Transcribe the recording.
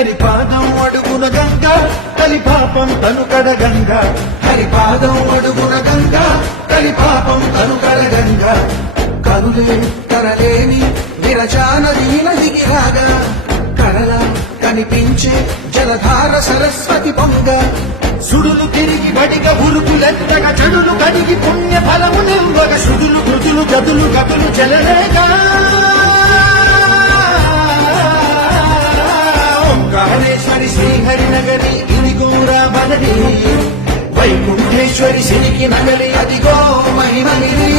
హరిపాదం అడుగున గంగ కలిపాపం తను కడగంగ హరిపాదం అడుగున గంగ కలిపాపం తను కడగంగ కనులే తరలేని విరచానది నదికి రాగా కరలా కనిపించే జలధార సరస్వతి పొంగ సుడులు తిరిగి బడిగా ఉరుకులెత్తగా చెడులు కడిగి పుణ్య ఫలము నింవగ సుడులు గృతులు గదులు గతులు చెలరేగా ఓంకారేశ్వరి శ్రీహరి నగరి ఇదిగోరా బనడి వైకుంఠేశ్వరి సిరికి నగలి అదిగో మహిమగిరి